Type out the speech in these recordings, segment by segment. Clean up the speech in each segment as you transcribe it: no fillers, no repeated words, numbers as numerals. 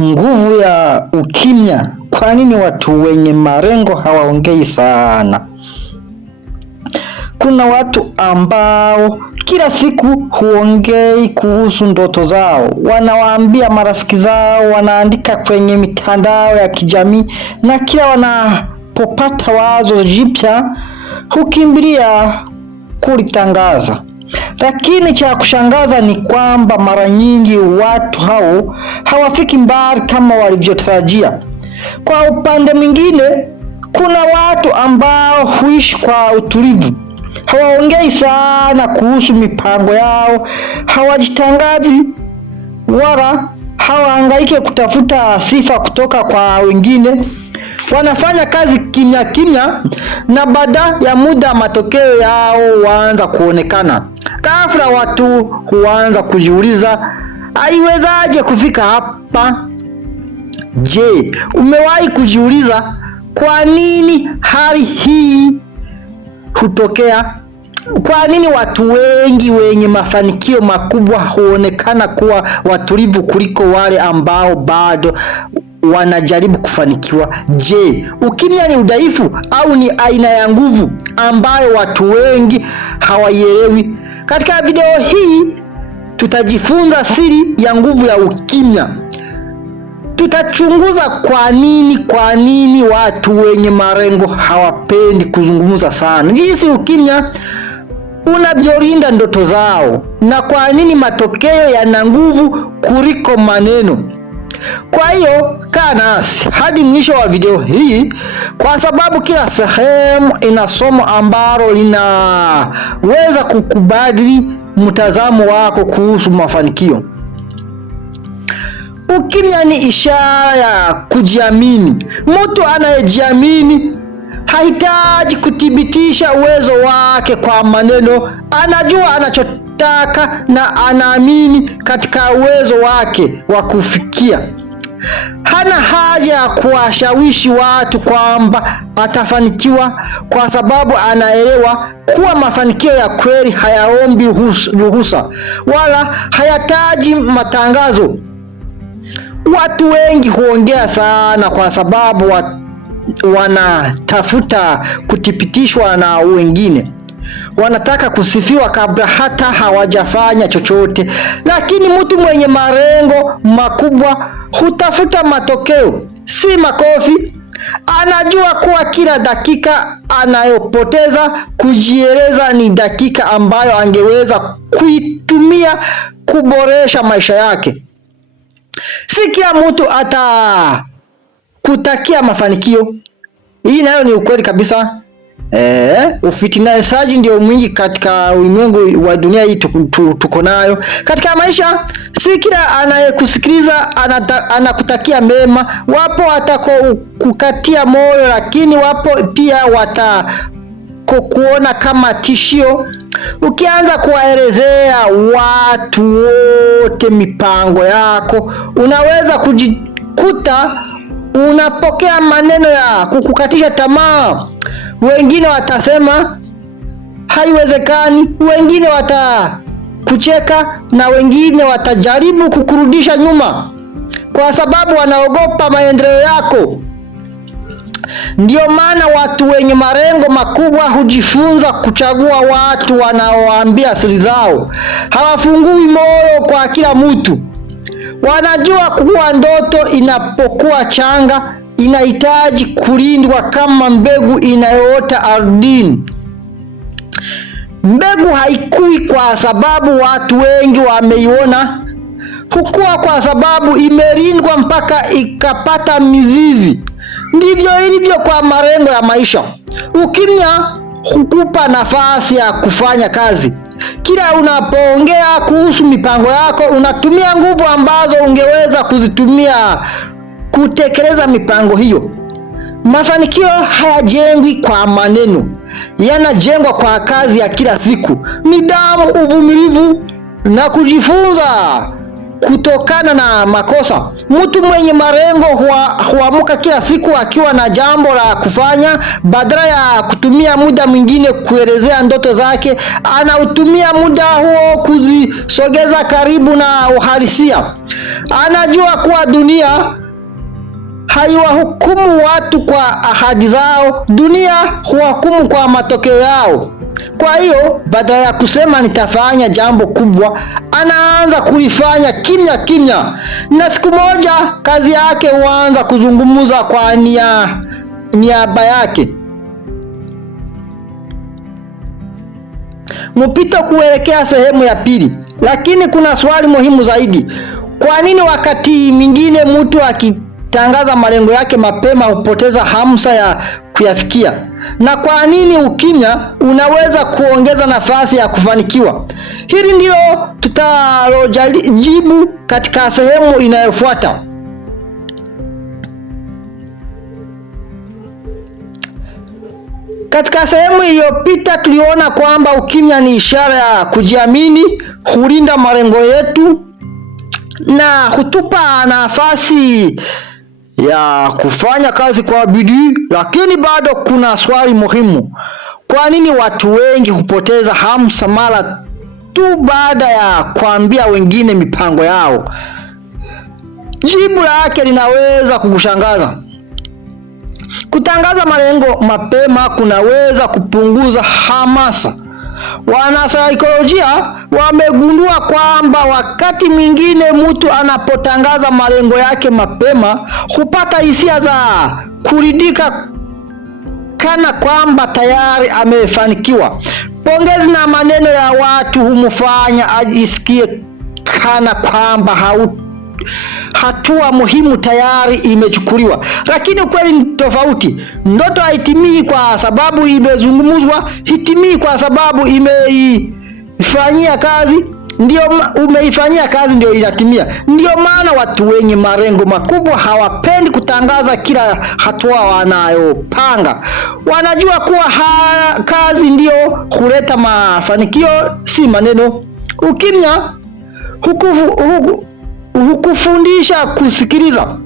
Nguvu ya ukimya. Kwa nini watu wenye malengo hawaongei sana? Kuna watu ambao kila siku huongei kuhusu ndoto zao, wanawaambia marafiki zao, wanaandika kwenye mitandao ya kijamii, na kila wanapopata wazo jipya hukimbilia kulitangaza. Lakini cha kushangaza ni kwamba mara nyingi watu hao hawafiki mbali kama walivyotarajia. Kwa upande mwingine, kuna watu ambao huishi kwa utulivu, hawaongei sana kuhusu mipango yao, hawajitangazi wala hawahangaiki kutafuta sifa kutoka kwa wengine. Wanafanya kazi kimya kimya, na baada ya muda matokeo yao huanza kuonekana. Ghafla watu huanza kujiuliza, aliwezaje kufika hapa? Je, umewahi kujiuliza kwa nini hali hii hutokea? Kwa nini watu wengi wenye mafanikio makubwa huonekana kuwa watulivu kuliko wale ambao bado wanajaribu kufanikiwa? Je, ukimya ni udhaifu au ni aina ya nguvu ambayo watu wengi hawaielewi? Katika video hii tutajifunza siri ya nguvu ya ukimya. Tutachunguza kwa nini watu wenye malengo hawapendi kuzungumza sana, jinsi ukimya unavyolinda ndoto zao, na kwa nini matokeo yana nguvu kuliko maneno. Kwa hiyo kaa nasi hadi mwisho wa video hii, kwa sababu kila sehemu ina somo ambalo linaweza kukubadili mtazamo wako kuhusu mafanikio. Ukimya ni ishara ya kujiamini. Mtu anayejiamini hahitaji kuthibitisha uwezo wake kwa maneno. Anajua anachotaka na anaamini katika uwezo wake wa kufikia. Hana haja ya kuwashawishi watu kwamba atafanikiwa, kwa sababu anaelewa kuwa mafanikio ya kweli hayaombi ruhusa wala hayataji matangazo. Watu wengi huongea sana kwa sababu wanatafuta kuthibitishwa na wengine. Wanataka kusifiwa kabla hata hawajafanya chochote. Lakini mtu mwenye malengo makubwa hutafuta matokeo, si makofi. Anajua kuwa kila dakika anayopoteza kujieleza ni dakika ambayo angeweza kuitumia kuboresha maisha yake. Si kila mtu atakutakia mafanikio. Hii nayo ni ukweli kabisa. Ufitinaji ndio mwingi katika ulimwengu wa dunia hii tuko nayo. Katika maisha, si kila anayekusikiliza anakutakia mema. Wapo watakukatia moyo, lakini wapo pia watakuona kama tishio. Ukianza kuwaelezea watu wote mipango yako, unaweza kujikuta unapokea maneno ya kukukatisha tamaa. Wengine watasema haiwezekani, wengine watakucheka, na wengine watajaribu kukurudisha nyuma kwa sababu wanaogopa maendeleo yako. Ndio maana watu wenye malengo makubwa hujifunza kuchagua watu wanaowaambia siri zao. Hawafungui moyo kwa kila mtu. Wanajua kuwa ndoto inapokuwa changa inahitaji kulindwa kama mbegu inayoota ardhini. Mbegu haikui kwa sababu watu wengi wameiona. Hukua kwa sababu imelindwa mpaka ikapata mizizi. Ndivyo ilivyo kwa malengo ya maisha. Ukimya hukupa nafasi ya kufanya kazi. Kila unapoongea kuhusu mipango yako, unatumia nguvu ambazo ungeweza kuzitumia kutekeleza mipango hiyo. Mafanikio hayajengwi kwa maneno, yanajengwa kwa kazi ya kila siku, nidhamu, uvumilivu na kujifunza kutokana na makosa. Mtu mwenye malengo huamka kila siku akiwa na jambo la kufanya. Badala ya kutumia muda mwingine kuelezea ndoto zake, anautumia muda huo kuzisogeza karibu na uhalisia. Anajua kuwa dunia haiwahukumu watu kwa ahadi zao, dunia huwahukumu kwa matokeo yao. Kwa hiyo badala ya kusema nitafanya jambo kubwa, anaanza kulifanya kimya kimya, na siku moja kazi yake huanza kuzungumza kwa niaba yake. Mpito kuelekea sehemu ya pili. Lakini kuna swali muhimu zaidi. Kwa nini wakati mwingine mtu akitangaza malengo yake mapema hupoteza hamsa ya kuyafikia? Na kwa nini ukimya unaweza kuongeza nafasi ya kufanikiwa? Hili ndilo tutalojibu katika sehemu inayofuata. Katika sehemu iliyopita tuliona kwamba ukimya ni ishara ya kujiamini, hulinda malengo yetu na hutupa nafasi ya kufanya kazi kwa bidii. Lakini bado kuna swali muhimu. Kwa nini watu wengi hupoteza hamsa mara tu baada ya kuambia wengine mipango yao? Jibu lake linaweza kukushangaza. Kutangaza malengo mapema kunaweza kupunguza hamasa. Wanasaikolojia wamegundua kwamba wakati mwingine mtu anapotangaza malengo yake mapema hupata hisia za kuridhika, kana kwamba tayari amefanikiwa. Pongezi na maneno ya watu humfanya ajisikie kana kwamba hatua muhimu tayari imechukuliwa. Lakini ukweli ni tofauti. Ndoto haitimii kwa sababu imezungumzwa, hitimii kwa sababu umeifanyia kazi ndio inatimia. Ndio maana watu wenye malengo makubwa hawapendi kutangaza kila hatua wanayopanga. Wanajua kuwa kazi ndio huleta mafanikio, si maneno. Ukimya hukufundisha kusikiliza.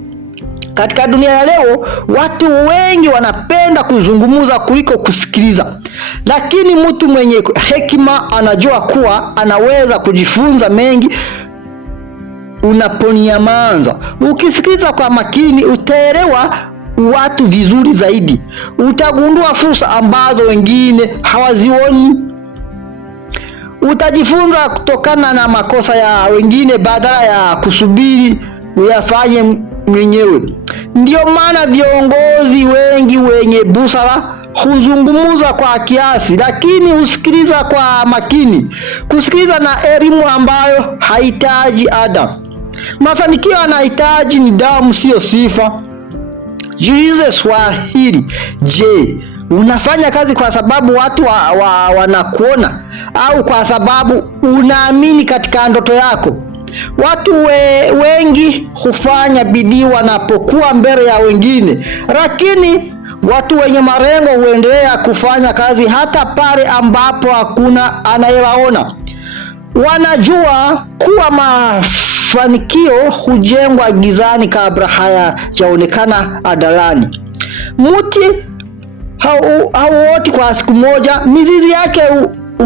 Katika dunia ya leo, watu wengi wanapenda kuzungumza kuliko kusikiliza. Lakini mtu mwenye hekima anajua kuwa anaweza kujifunza mengi unaponyamaza. Ukisikiliza kwa makini, utaelewa watu vizuri zaidi. Utagundua fursa ambazo wengine hawazioni. Utajifunza kutokana na makosa ya wengine badala ya kusubiri uyafanye mwenyewe. Ndio maana viongozi wengi wenye busara huzungumza kwa kiasi, lakini husikiliza kwa makini. Kusikiliza na elimu ambayo haihitaji ada. Mafanikio yanahitaji nidhamu, sio sifa. Jiulize swali hili. Je, unafanya kazi kwa sababu watu wanakuona au kwa sababu unaamini katika ndoto yako? Watu wengi hufanya bidii wanapokuwa mbele ya wengine, lakini watu wenye malengo huendelea kufanya kazi hata pale ambapo hakuna anayewaona. Wanajua kuwa mafanikio hujengwa gizani kabla hayajaonekana hadharani. Mti hauoti kwa siku moja. Mizizi yake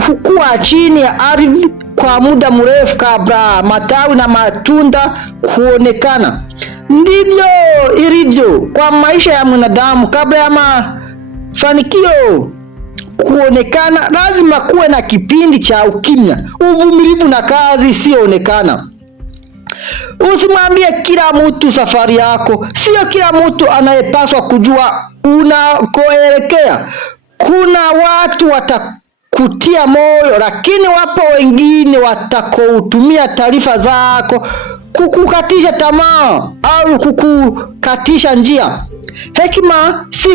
hukua chini ya ardhi kwa muda mrefu kabla matawi na matunda kuonekana. Ndivyo ilivyo kwa maisha ya mwanadamu. Kabla ya mafanikio kuonekana, lazima kuwe na kipindi cha ukimya, uvumilivu na kazi isiyoonekana. Usimwambie kila mtu safari yako. Sio kila mtu anayepaswa kujua unakoelekea. Kuna watu watakutia moyo, lakini wapo wengine watakotumia taarifa zako kukukatisha tamaa au kukukatisha njia. Hekima si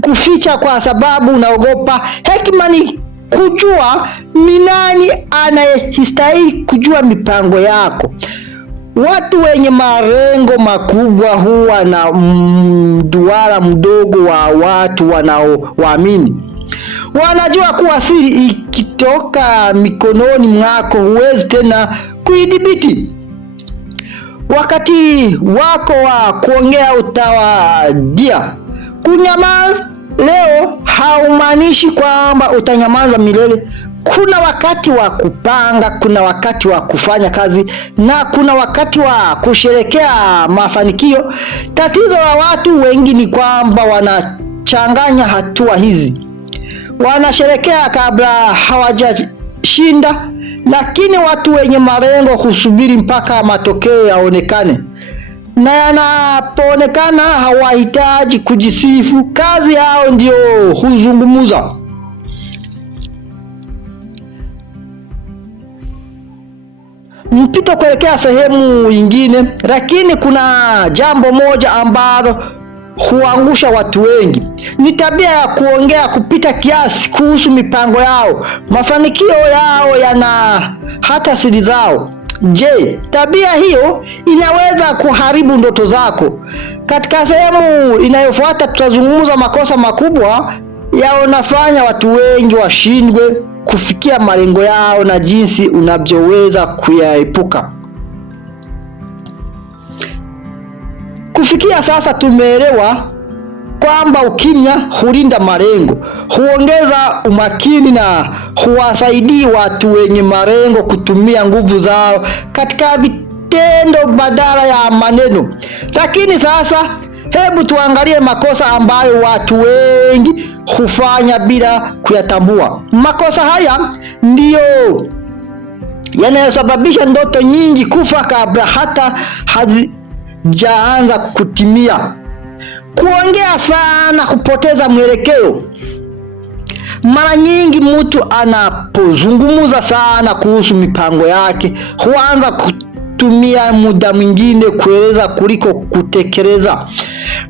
kuficha kwa sababu unaogopa. Hekima ni kujua ni nani anayestahili kujua mipango yako. Watu wenye malengo makubwa huwa na mduara mdogo wa watu wanaowaamini. Wanajua kuwa siri ikitoka mikononi mwako huwezi tena kuidhibiti. Wakati wako wa kuongea utawadia. Kunyamaza leo haumaanishi kwamba utanyamaza milele. Kuna wakati wa kupanga, kuna wakati wa kufanya kazi, na kuna wakati wa kusherekea mafanikio. Tatizo la watu wengi ni kwamba wanachanganya hatua hizi. Wanasherekea kabla hawajashinda, lakini watu wenye malengo husubiri mpaka matokeo yaonekane. Na yanapoonekana hawahitaji kujisifu, kazi yao ndio huzungumuza. Mpito kuelekea sehemu nyingine, lakini kuna jambo moja ambalo huangusha watu wengi. Ni tabia ya kuongea kupita kiasi kuhusu mipango yao, mafanikio yao yana hata siri zao. Je, tabia hiyo inaweza kuharibu ndoto zako? Katika sehemu inayofuata tutazungumza makosa makubwa yanayofanya watu wengi washindwe kufikia malengo yao na jinsi unavyoweza kuyaepuka. Kufikia sasa tumeelewa kwamba ukimya hulinda malengo, huongeza umakini na huwasaidia watu wenye malengo kutumia nguvu zao katika vitendo badala ya maneno. Lakini sasa hebu tuangalie makosa ambayo watu wengi hufanya bila kuyatambua. Makosa haya ndiyo yanayosababisha ndoto nyingi kufa kabla hata hazijaanza kutimia. Kuongea sana kupoteza mwelekeo. Mara nyingi mtu anapozungumza sana kuhusu mipango yake, huanza kutumia muda mwingine kueleza kuliko kutekeleza.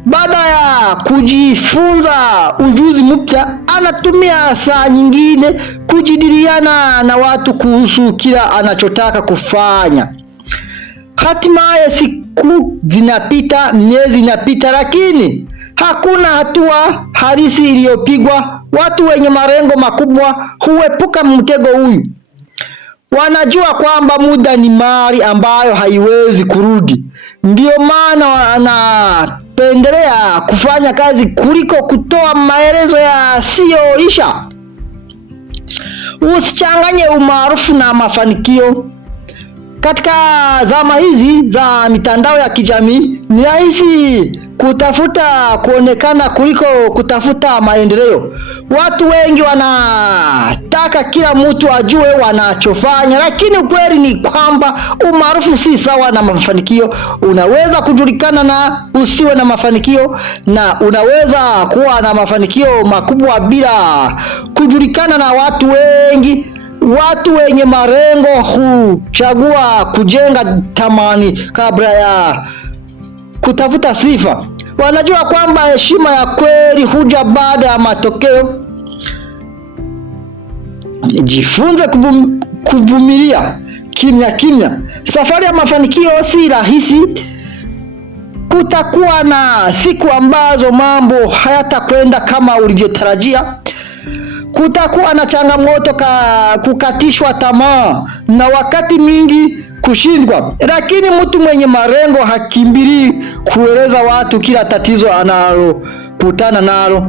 Baada ya kujifunza ujuzi mpya, anatumia saa nyingine kujadiliana na watu kuhusu kila anachotaka kufanya. Hatimaye siku zinapita, miezi inapita, lakini hakuna hatua halisi iliyopigwa. Watu wenye malengo makubwa huepuka mtego huyu. Wanajua kwamba muda ni mali ambayo haiwezi kurudi. Ndio maana wanapendelea kufanya kazi kuliko kutoa maelezo yasiyoisha. Usichanganye umaarufu na mafanikio. Katika zama hizi za mitandao ya kijamii, ni rahisi kutafuta kuonekana kuliko kutafuta maendeleo. Watu wengi wanataka kila mtu ajue wanachofanya, lakini ukweli ni kwamba umaarufu si sawa na mafanikio. Unaweza kujulikana na usiwe na mafanikio, na unaweza kuwa na mafanikio makubwa bila kujulikana na watu wengi. Watu wenye malengo huchagua kujenga thamani kabla ya kutafuta sifa. Wanajua kwamba heshima ya kweli huja baada ya matokeo. Jifunze kuvumilia kimya kimya. Safari ya mafanikio si rahisi. Kutakuwa na siku ambazo mambo hayatakwenda kama ulivyotarajia. Kutakuwa na changamoto, kukatishwa tamaa, na wakati mingi kushindwa. Lakini mtu mwenye malengo hakimbili kueleza watu kila tatizo analokutana nalo.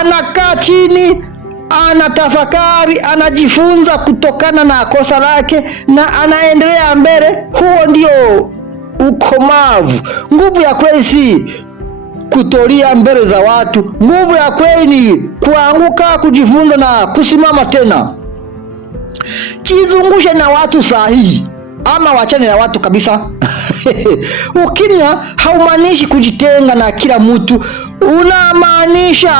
Anakaa chini, anatafakari, anajifunza kutokana na kosa lake na anaendelea mbele. Huo ndio ukomavu. Nguvu ya kweli si kutolia mbele za watu. Nguvu ya kweli ni kuanguka, kujifunza na kusimama tena. Jizungushe na watu sahihi ama wachane na watu kabisa. Ukimya haumaanishi kujitenga na kila mtu. Unamaanisha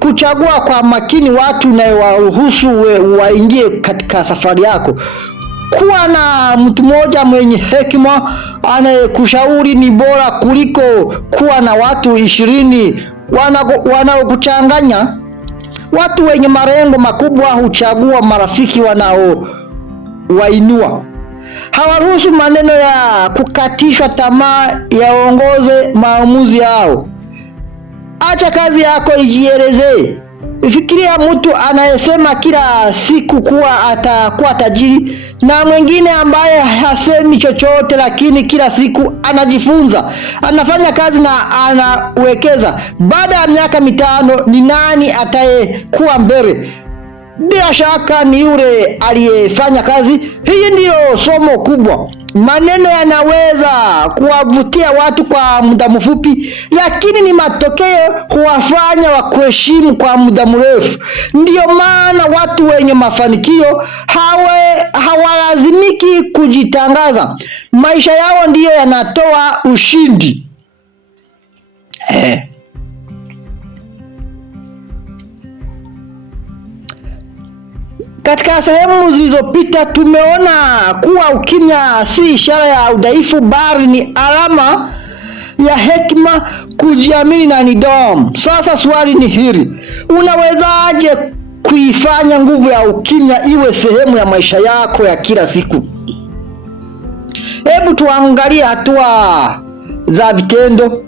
kuchagua kwa makini watu unaowaruhusu waingie katika safari yako. Kuwa na mtu mmoja mwenye hekima anayekushauri ni bora kuliko kuwa na watu 20 wanaokuchanganya. Watu wenye malengo makubwa huchagua marafiki wanaowainua. Hawaruhusu maneno ya kukatishwa tamaa yaongoze maamuzi yao. Acha kazi yako ijielezee. Fikiria mtu anayesema kila siku kuwa atakuwa tajiri. na mwingine ambaye hasemi chochote, lakini kila siku anajifunza, anafanya kazi na anawekeza. Baada ya miaka 5 ni nani atayekuwa mbele? Bila shaka ni yule aliyefanya kazi. Hii ndiyo somo kubwa. Maneno yanaweza kuwavutia watu kwa muda mfupi, lakini ni matokeo huwafanya wakuheshimu kwa muda mrefu. Ndiyo maana watu wenye mafanikio hawalazimiki kujitangaza. Maisha yao ndiyo yanatoa ushindi. Katika sehemu zilizopita tumeona kuwa ukimya si ishara ya udhaifu, bali ni alama ya hekima, kujiamini na nidhamu. Sasa swali ni hili: unawezaje kuifanya nguvu ya ukimya iwe sehemu ya maisha yako ya kila siku? Hebu tuangalie hatua za vitendo.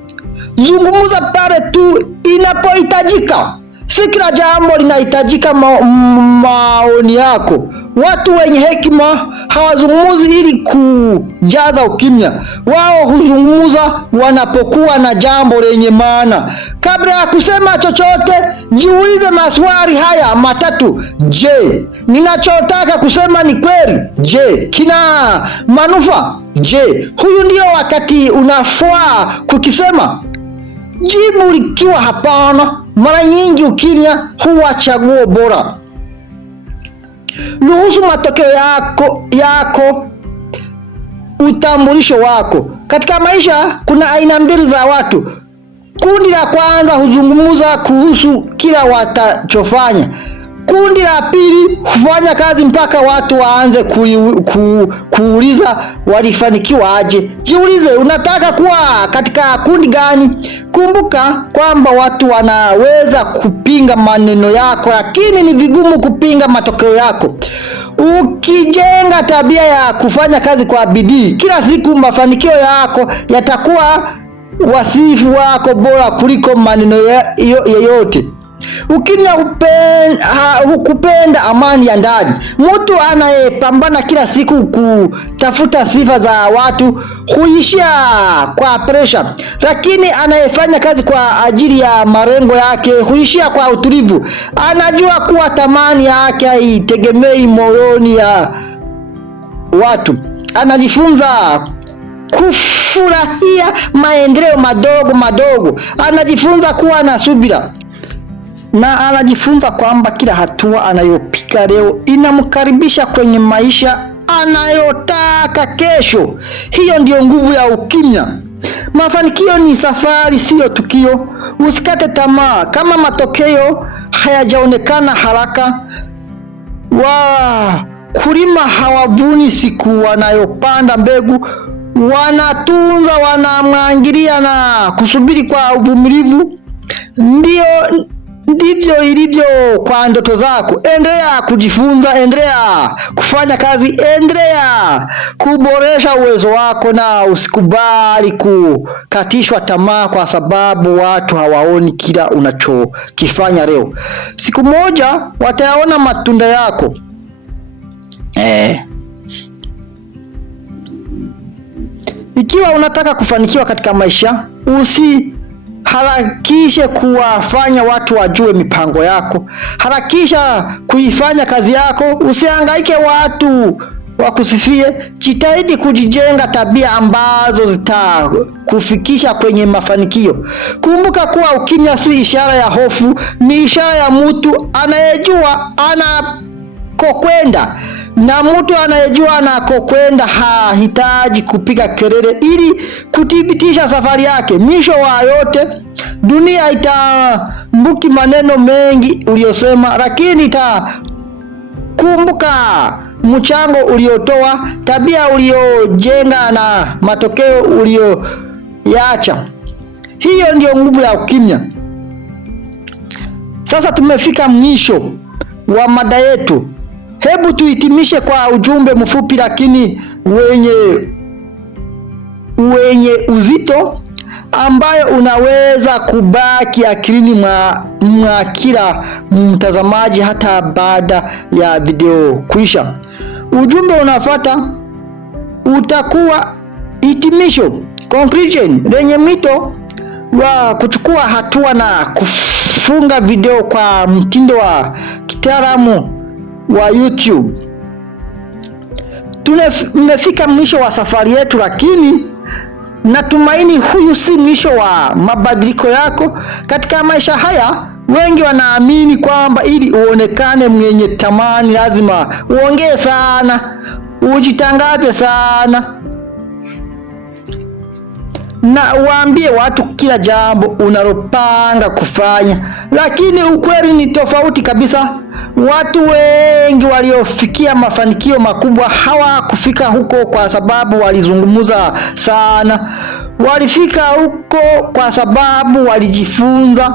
Zungumza pale tu inapohitajika. Si kila jambo linahitajika maoni yako. Watu wenye hekima hawazungumzi ili kujaza ukimya. Wao huzungumza wanapokuwa na jambo lenye maana. Kabla ya kusema chochote, jiulize maswali haya matatu. Je, ninachotaka kusema ni kweli? Je, kina manufaa? Je, huyu ndio wakati unafaa kukisema? Jibu likiwa hapana, mara nyingi ukimya huwa chaguo bora. Ruhusu matokeo yako utambulisho wako. Katika maisha kuna aina mbili za watu. Kundi la kwanza huzungumza kuhusu kila watachofanya. Kundi la pili hufanya kazi mpaka watu waanze kuuliza walifanikiwa aje. Jiulize, unataka kuwa katika kundi gani? Kumbuka kwamba watu wanaweza kupinga maneno yako, lakini ni vigumu kupinga matokeo yako. Ukijenga tabia ya kufanya kazi kwa bidii kila siku, mafanikio yako yatakuwa wasifu wako bora kuliko maneno yoyote. Ukimya hukupenda amani ya ndani. Mtu anayepambana kila siku kutafuta sifa za watu huishia kwa pressure, lakini anayefanya kazi kwa ajili ya malengo yake huishia kwa utulivu. Anajua kuwa thamani yake haitegemei moyoni ya watu. Anajifunza kufurahia maendeleo madogo madogo. Anajifunza kuwa na subira, na anajifunza kwamba kila hatua anayopiga leo inamkaribisha kwenye maisha anayotaka kesho. Hiyo ndiyo nguvu ya ukimya. Mafanikio ni safari, siyo tukio. Usikate tamaa kama matokeo hayajaonekana haraka. Wakulima hawavuni siku wanayopanda mbegu. Wanatunza, wanamwangilia na kusubiri kwa uvumilivu. Ndivyo ilivyo kwa ndoto zako. Endelea kujifunza, endelea kufanya kazi, endelea kuboresha uwezo wako, na usikubali kukatishwa tamaa kwa sababu watu hawaoni kila unachokifanya leo. Siku moja watayaona matunda yako. Ikiwa unataka kufanikiwa katika maisha, harakishe kuwafanya watu wajue mipango yako. Harakisha kuifanya kazi yako. Usihangaike watu wakusifie. Jitahidi kujijenga tabia ambazo zitakufikisha kwenye mafanikio. Kumbuka kuwa ukimya si ishara ya hofu, ni ishara ya mtu anayejua anakokwenda. Na mtu anayejua anakokwenda hahitaji kupiga kelele ili kuthibitisha safari yake. Mwisho wa yote, dunia itambuki maneno mengi uliyosema, lakini itakumbuka mchango uliotoa, tabia uliojenga na matokeo ulioyaacha. Hiyo ndiyo nguvu ya ukimya. Sasa tumefika mwisho wa mada yetu. Hebu tuhitimishe kwa ujumbe mfupi lakini wenye uzito, ambayo unaweza kubaki akilini mwa kila mtazamaji hata baada ya video kuisha. Ujumbe unafuata utakuwa hitimisho, conclusion, lenye mito wa kuchukua hatua na kufunga video kwa mtindo wa kitaalamu wa YouTube. Tumefika mwisho wa safari yetu, lakini natumaini huyu si mwisho wa mabadiliko yako katika maisha haya. Wengi wanaamini kwamba ili uonekane mwenye thamani lazima uongee sana, ujitangaze sana na uambie watu kila jambo unalopanga kufanya, lakini ukweli ni tofauti kabisa. Watu wengi waliofikia mafanikio makubwa hawakufika huko kwa sababu walizungumza sana. Walifika huko kwa sababu walijifunza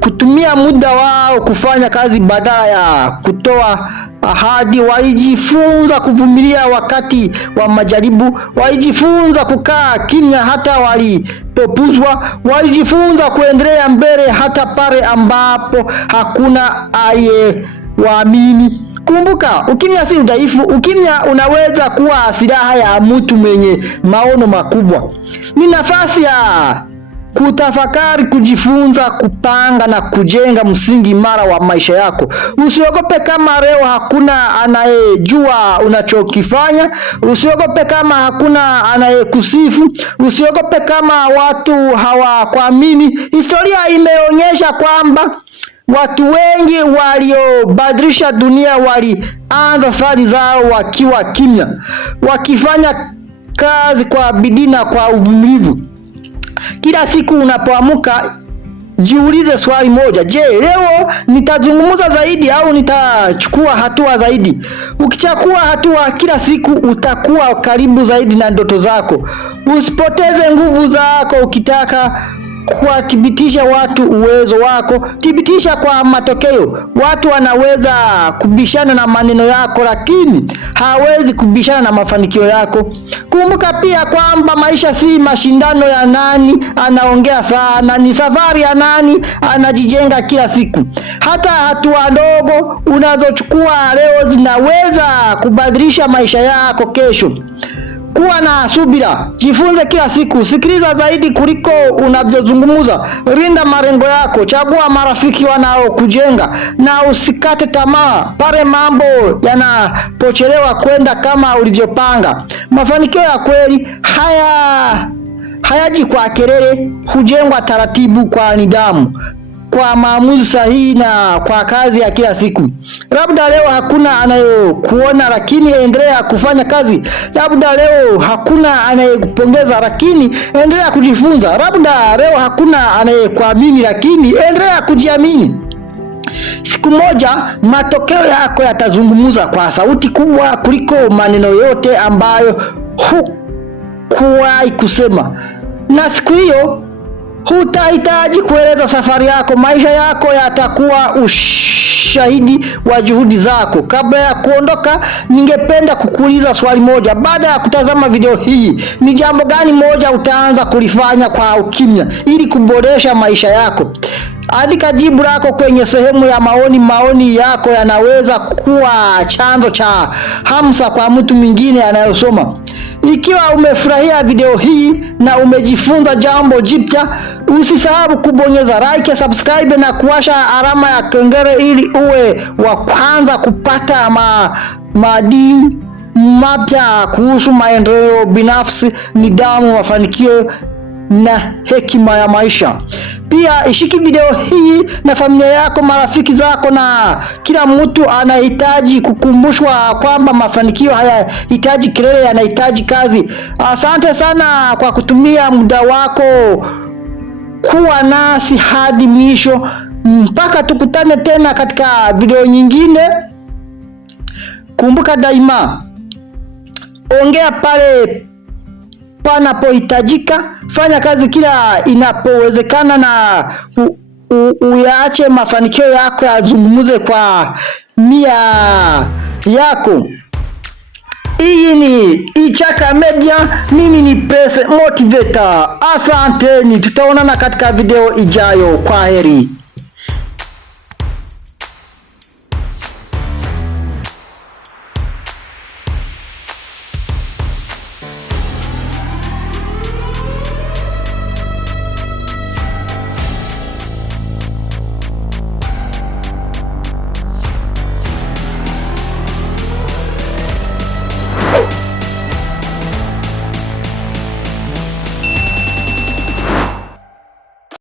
kutumia muda wao kufanya kazi badala ya kutoa ahadi. Walijifunza kuvumilia wakati wa majaribu. Walijifunza kukaa kimya hata walipopuzwa. Walijifunza kuendelea mbele hata pale ambapo hakuna aliyewaamini. Kumbuka, ukimya si udhaifu. Ukimya unaweza kuwa silaha ya mtu mwenye maono makubwa. Ni nafasi ya kutafakari, kujifunza, kupanga na kujenga msingi imara wa maisha yako. Usiogope kama leo hakuna anayejua unachokifanya. Usiogope kama hakuna anayekusifu. Usiogope kama watu hawakuamini. Historia imeonyesha kwamba watu wengi waliobadilisha dunia walianza safari zao wakiwa kimya, wakifanya kazi kwa bidii na kwa uvumilivu. Kila siku unapoamka, jiulize swali moja: je, leo nitazungumza zaidi au nitachukua hatua zaidi? Ukichukua hatua kila siku, utakuwa karibu zaidi na ndoto zako. Usipoteze nguvu zako ukitaka kuwathibitisha watu uwezo wako. Thibitisha kwa matokeo. Watu wanaweza kubishana na maneno yako, lakini hawezi kubishana na mafanikio yako. Kumbuka pia kwamba maisha si mashindano ya nani anaongea sana, ni safari ya nani anajijenga kila siku. Hata hatua ndogo unazochukua leo zinaweza kubadilisha maisha yako kesho. Kuwa na subira, jifunze kila siku, sikiliza zaidi kuliko unavyozungumza, linda malengo yako, chagua marafiki wanaokujenga na usikate tamaa pale mambo yanapochelewa kwenda kama ulivyopanga. Mafanikio ya kweli hayaji kwa kelele, hujengwa taratibu, kwa nidhamu, kwa maamuzi sahihi na kwa kazi ya kila siku. Labda leo hakuna anayekuona, lakini endelea kufanya kazi. Labda leo hakuna anayekupongeza, lakini endelea kujifunza. Labda leo hakuna anayekuamini, lakini endelea kujiamini. Siku moja matokeo yako yatazungumza kwa sauti kubwa kuliko maneno yote ambayo hukuwahi kusema. Na siku hiyo hutahitaji kueleza safari yako. Maisha yako yatakuwa ushahidi wa juhudi zako. Kabla ya kuondoka, ningependa kukuuliza swali moja. Baada ya kutazama video hii, ni jambo gani moja utaanza kulifanya kwa ukimya ili kuboresha maisha yako? Andika jibu lako kwenye sehemu ya maoni. Maoni yako yanaweza kuwa chanzo cha hamsa kwa mtu mwingine anayosoma. Ikiwa umefurahia video hii na umejifunza jambo jipya, usisahau kubonyeza like, subscribe na kuwasha alama ya kengele ili uwe wa kwanza kupata maadili mapya kuhusu maendeleo binafsi, nidhamu, mafanikio na hekima ya maisha. Pia ishiki video hii na familia yako, marafiki zako na kila mtu anahitaji kukumbushwa kwamba mafanikio hayahitaji kelele, yanahitaji kazi. Asante sana kwa kutumia muda wako kuwa nasi hadi mwisho. Mpaka tukutane tena katika video nyingine. Kumbuka daima, ongea pale panapohitajika, fanya kazi kila inapowezekana, na uyaache mafanikio yako yazungumuze kwa nia yako. Hii ni Ichaka Media, mimi ni Press Motivator. Asanteni, tutaonana katika video ijayo. Kwaheri.